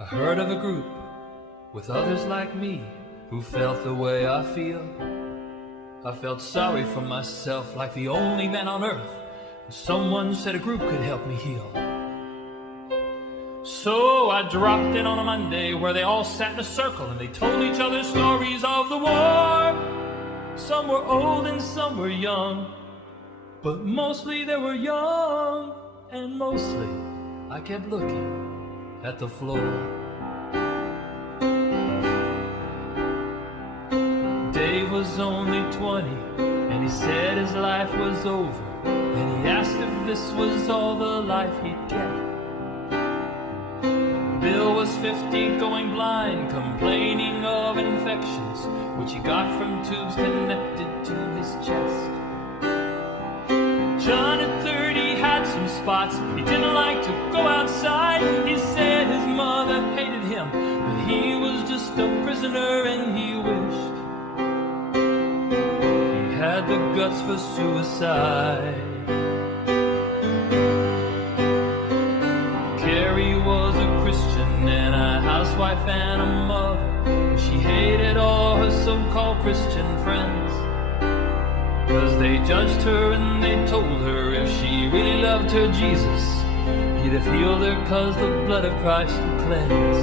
I heard of a group with others like me who felt the way I feel. I felt sorry for myself like the only man on earth, and someone said a group could help me heal. So I dropped in on a Monday where they all sat in a circle and they told each other stories of the war. Some were old and some were young, but mostly they were young, and mostly I kept looking at the floor. Dave was only 20 and he said his life was over, and he asked if this was all the life he'd get. Bill was 50, going blind, complaining of infections which he got from tubes connected to his chest. John at 30 had some spots. He didn't like to go outside. He said his mother hated him, that he was just a prisoner, and he wished he had the guts for suicide. Carrie was a Christian and a housewife and a mother. She hated all her so-called Christian friends, 'cause they judged her and they told her if she really loved her Jesus, he'd have healed her 'cause the blood of Christ would cleanse.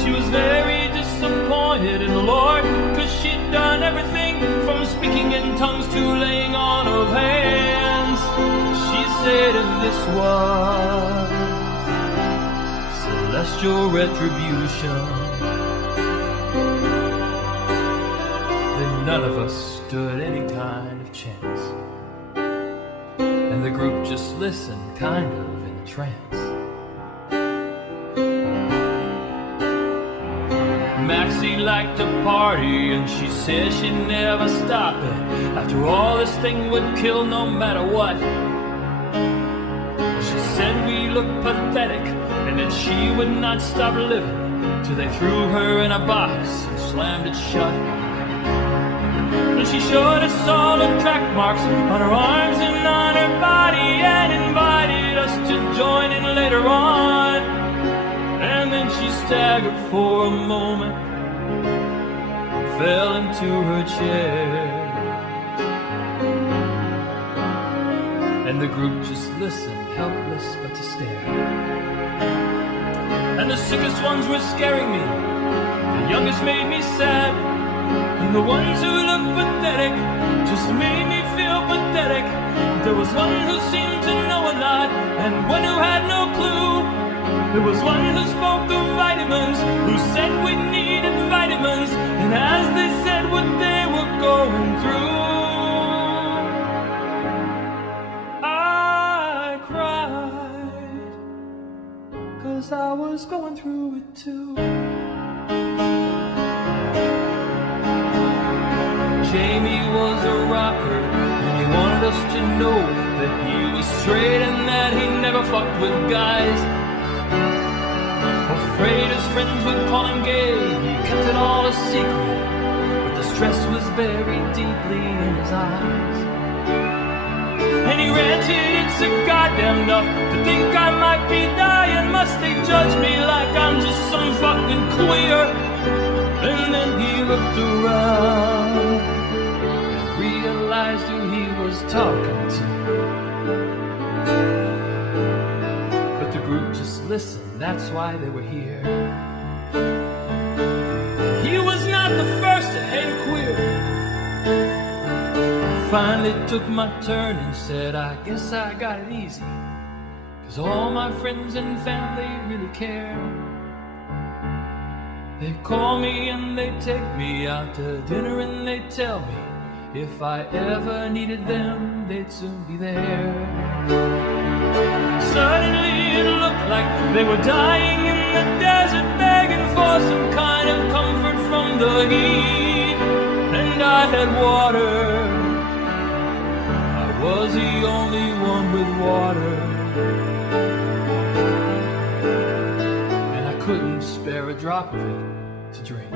She was very disappointed in the Lord, 'cause she'd done everything from speaking in tongues to laying on of hands. She said if this was celestial retribution, then none of us stood any kind of chance. And the group just listened, kind of in a trance. Maxie liked to party and she said she'd never stop it. After all, this thing would kill no matter what. She said we looked pathetic and that she would not stop living till they threw her in a box and slammed it shut. And she showed us all the track marks on her arms and on her body, and invited us to join in later on. And then she staggered for a moment, fell into her chair, and the group just listened, helpless but to stare. And the sickest ones were scaring me, the youngest made me sad, and the ones who looked pathetic just made me feel pathetic. There was one who seemed to know a lot, and one who had no clue. There was one who spoke of vitamins, who said we needed vitamins, and as they said what they were going through, I cried, 'cause I was going through it too. Jamie was a rocker, and he wanted us to know that he was straight and that he never fucked with guys. Afraid his friends would call him gay, he kept it all a secret, but the stress was buried deeply in his eyes. And he ranted, it's a goddamn enough to think I might be dying. Must they judge me like I'm just some fucking queer? And then he looked around, realized who he was talking to. But the group just listened, that's why they were here. He was not the first to hate a queer. I finally took my turn and said, I guess I got it easy, 'cause all my friends and family really care. They call me and they take me out to dinner, and they tell me if I ever needed them, they'd soon be there. Suddenly it looked like they were dying in the desert, begging for some kind of comfort from the heat. And I had water, I was the only one with water, and I couldn't spare a drop of it to drink.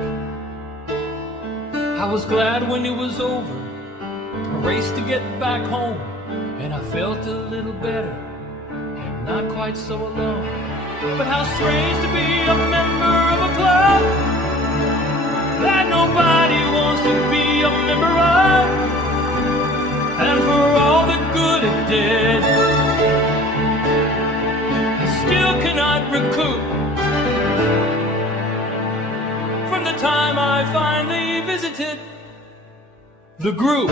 I was glad when it was over, a race to get back home, and I felt a little better, and not quite so alone. But how strange to be a member of a club that nobody wants to be a member of. And for all the good it did, I still cannot recoup from the time I finally visited the group.